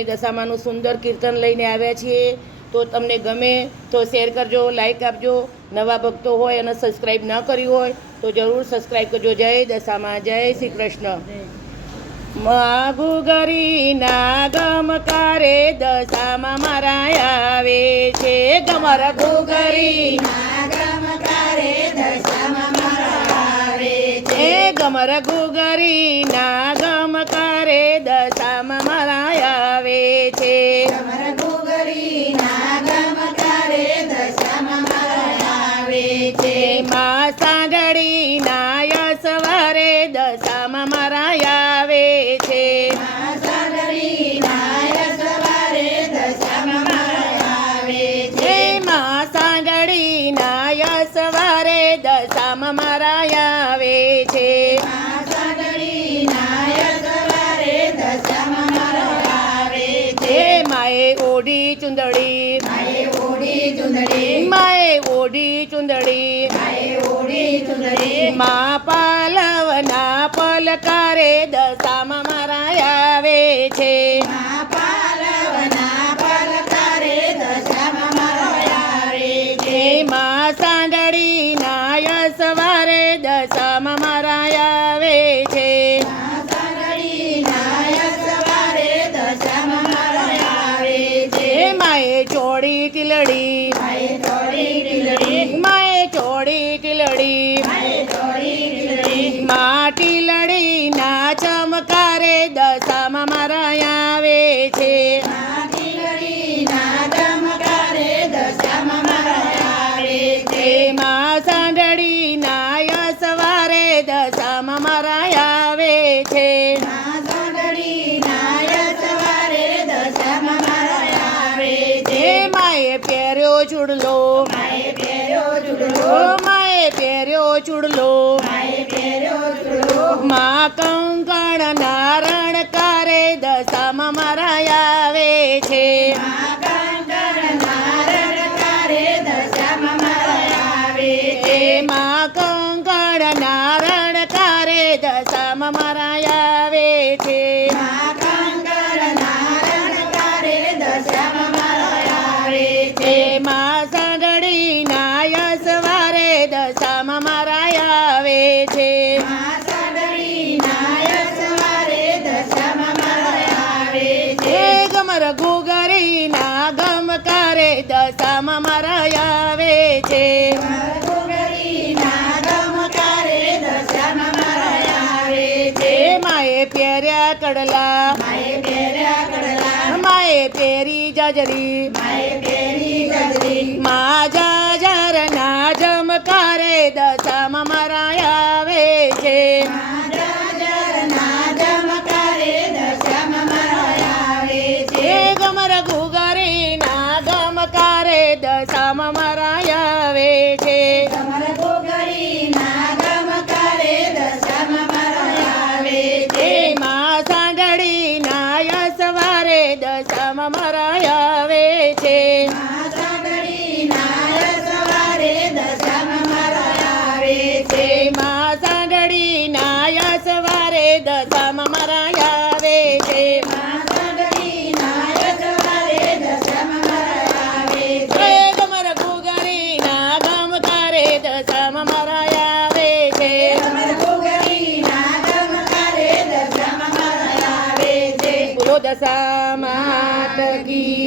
અમે દશામાનું સુંદર કીર્તન લઈને આવ્યા છીએ. તો તમને ગમે તો શેર કરજો, લાઈક આપજો. નવા ભક્તો હોય અને સબસ્ક્રાઈબ ન કર્યું હોય તો જરૂર સબસ્ક્રાઈબ કરજો. જય દશામાં, જય શ્રી કૃષ્ણ. ઘુઘરીના ગમકારે દશામાં મારા આવે છે. ગમર ઘુઘરીના ગમકારે દશામાં મારા આવે છે. ગમર ઘુઘરીના ગમકારે દશામાં મારા આવે છે. ગમર ઘુઘરીના ગમકારે દશામાં મારા આવે છે. મા સાંગડીના સવારે દશામાં મારા આવે છે. મા સાંગડીના સવારે દશામાં મારા આવે છે. મા સાંગડીના સવારે દશામાં મારા આવે છે. મા સાંગડીના સવારે દશામાં મારા આવે છે. માએ ઓઢી ચુંદડી, માએ ઓઢી ચુંદડી, માએ ઓઢી ચુંદડી, માએ ઓઢી ચુંદડી. મા પાલવના પલકારે દશામાં મારા આવે છે. મા પાલવના પલકારે દશામાં મારા આવે છે. મા સાંગડીના સવારે દશામાં મારા આવે છે. મા સાંગડીના સવારે દશામાં મારા આવે છે. માએ ચોડી ટીલડી, માએ ચોડી ટીલડી, માએ ચોડી ટીલડી, માએ ચોડી ટીલડી. મા ટીલડીના ચમકારે દશામાં મારા આવે છે. મા ટીલડીના ચમકારે દશામાં મારા આવે છે. મા સાંગડીના સવારે દશામાં મારા આવે છે. મા સાંગડીના સવારે દશામાં મારા આવે છે. માએ પહેર્યો ચૂડલો, માએ પહેર્યો ચૂડલો, માએ પહેર્યો ચૂડલો, માએ પહેર્યો ચૂડલો. મા કંકણ નારણકારે દશામાં મારા આવે છે. મા કંકણ નારણકારે દશામાં મારા આવે છે. મા કંકણ નારણકારે દશામાં મારા આવે છે. મા કંકણ નારણકારે દશામાં મારા આવે છે. મા સાંગડીના સવારે દશામાં મારા આવે છે. મા સાંગડીના સવારે દશામાં મારા આવે છે. ગમર ઘુઘરીના ગમકારે દશામાં મારા આવે છે. ગમર ઘુઘરીના ગમકારે દશામાં મારા આવે છે. માએ પહેર્યા કડલા, માએ પહેર્યા કડલા, માએ પહેરી જાજરી, માએ પહેરી જાજરી. મા જાજરના જમકારે દશામાં મારા આવે છે. મા જાજરના જમકારે દશામાં મારા આવે છે. ગમર ઘુઘરીના ગમકારે દશામાં મારા આવે છે. ગમર ઘુઘરીના ગમકારે દશામાં મારા આવે છે. મા સાંગડીના સવારે દશામાં મારા આવે છે. મા સાંગડીના સવારે દશામાં મારા આવે છે. મા સાંગડીના સવારે દશામાં મારા આવે છે. મા સાંગડીના સવારે દશામાં મારા આવે છે. ગમર ઘુઘરીના ગમકારે દશામાં મારા આવે છે. ગમર ઘુઘરીના ગમકારે દશામાં મારા આવે છે. બોલો દશા માત કી.